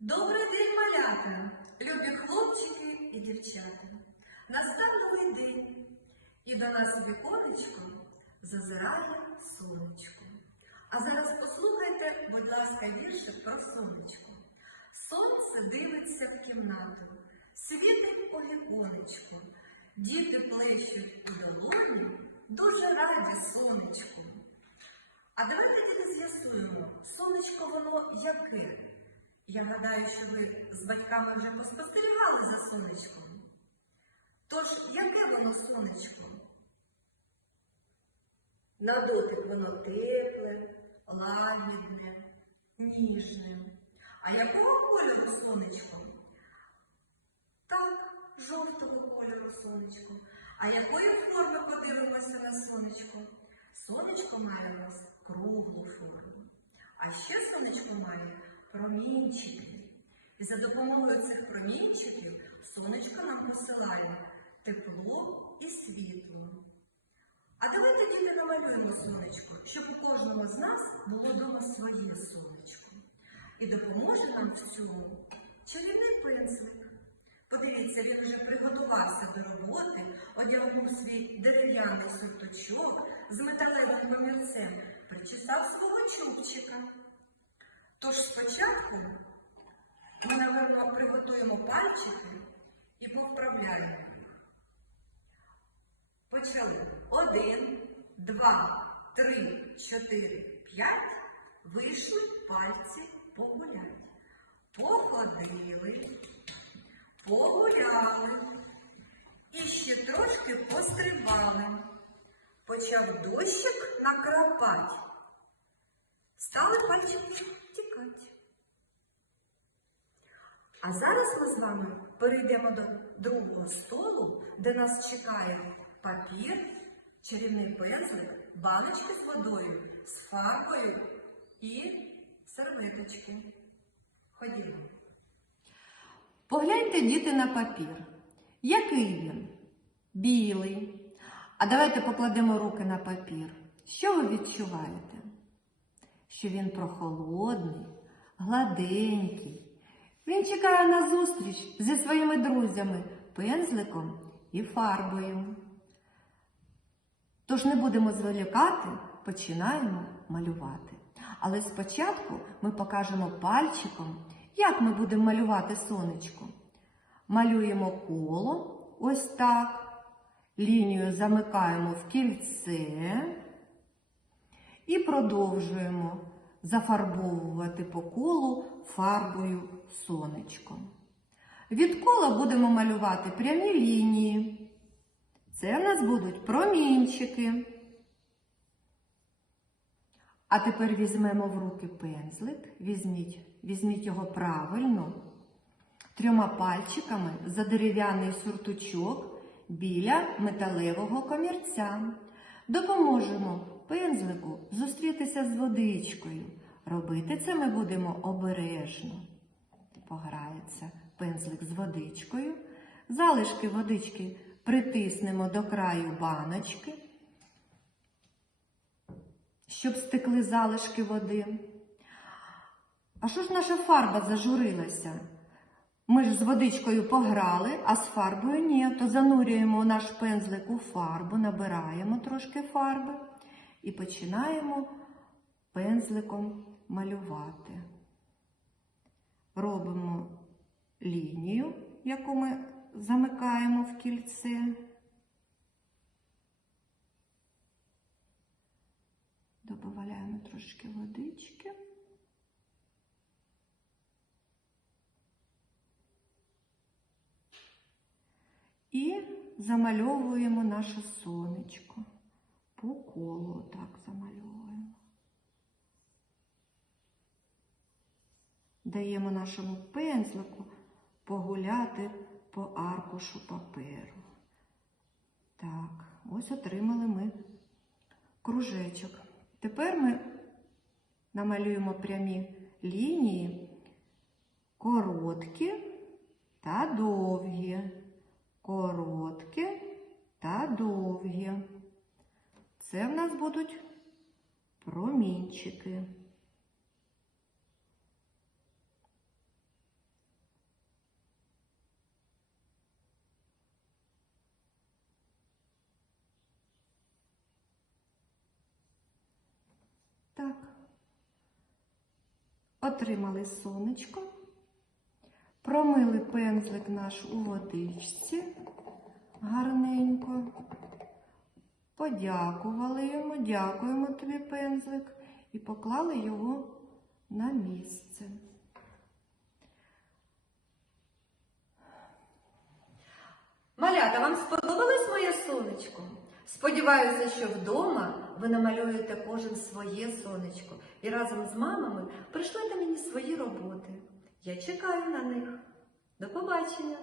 Добрий день, малята, любі хлопчики і дівчата. Настав новий день, і до нас віконечко зазирає сонечко. А зараз послухайте, будь ласка, віршик про сонечко. Сонце дивиться в кімнату, світить у віконечко. Діти плещуть у долоні, дуже раді сонечку. А давайте діти з'ясуємо, сонечко воно яке? Я гадаю, що ви з батьками вже поспостерігали за сонечком. Тож, яке воно сонечко? На дотик воно тепле, лагідне, ніжне. А якого кольору сонечко? Так, жовтого кольору сонечко. А якої форми подивимося на сонечко? Сонечко має у нас круглу форму. А ще сонечко має промінчики. І за допомогою цих промінчиків сонечко нам посилає тепло і світло. А давайте діти намалюємо сонечко, щоб у кожного з нас було вдома своє сонечко. І допоможе нам в цьому чарівний пензлик. Подивіться, він вже приготувався до роботи, одягнув свій дерев'яний сорточок з металевим комірцем, причесав свого чубчика. Тож спочатку ми, напевно, приготуємо пальчики і повправляємо їх. Почали. Один, два, три, чотири, п'ять. Вийшли пальці погулять. Походили, погуляли і ще трошки пострибали. Почав дощик накрапать. Стали пальчики тікати. А зараз ми з вами перейдемо до другого столу, де нас чекає папір, чарівний пензлик, баночки з водою, з фарбою і серветочки. Ходімо. Погляньте, діти, на папір. Який він? Білий. А давайте покладемо руки на папір. Що ви відчуваєте? Що він прохолодний, гладенький. Він чекає на зустріч зі своїми друзями, пензликом і фарбою. Тож не будемо зволікати, починаємо малювати. Але спочатку ми покажемо пальчиком, як ми будемо малювати сонечко. Малюємо коло, ось так. Лінію замикаємо в кільце і продовжуємо зафарбовувати по колу фарбою сонечко. Від кола будемо малювати прямі лінії. Це в нас будуть промінчики. А тепер візьмемо в руки пензлик, візьміть, візьміть його правильно, трьома пальчиками за дерев'яний суртучок біля металевого комірця. Допоможемо пензлику зустрітися з водичкою. Робити це ми будемо обережно. Пограється пензлик з водичкою. Залишки водички притиснемо до краю баночки щоб стекли залишки води. А що ж наша фарба зажурилася? Ми ж з водичкою пограли, а з фарбою ні. То занурюємо наш пензлик у фарбу, набираємо трошки фарби і починаємо пензликом малювати. Робимо лінію, яку ми замикаємо в кільце. Добавляємо трошки водички. І замальовуємо наше сонечко. По колу так замальовуємо. Даємо нашому пензлику погуляти по аркушу паперу. Так, ось отримали ми кружечок. Тепер ми намалюємо прямі лінії короткі та довгі. Короткі та довгі. Це в нас будуть промінчики. Так. Отримали сонечко. Промили пензлик наш у водичці гарненько. Подякували йому, дякуємо тобі, пензлик, і поклали його на місце. Малята, вам сподобалось моє сонечко? Сподіваюся, що вдома ви намалюєте кожен своє сонечко і разом з мамами пришлете мені свої роботи. Я чекаю на них. До побачення!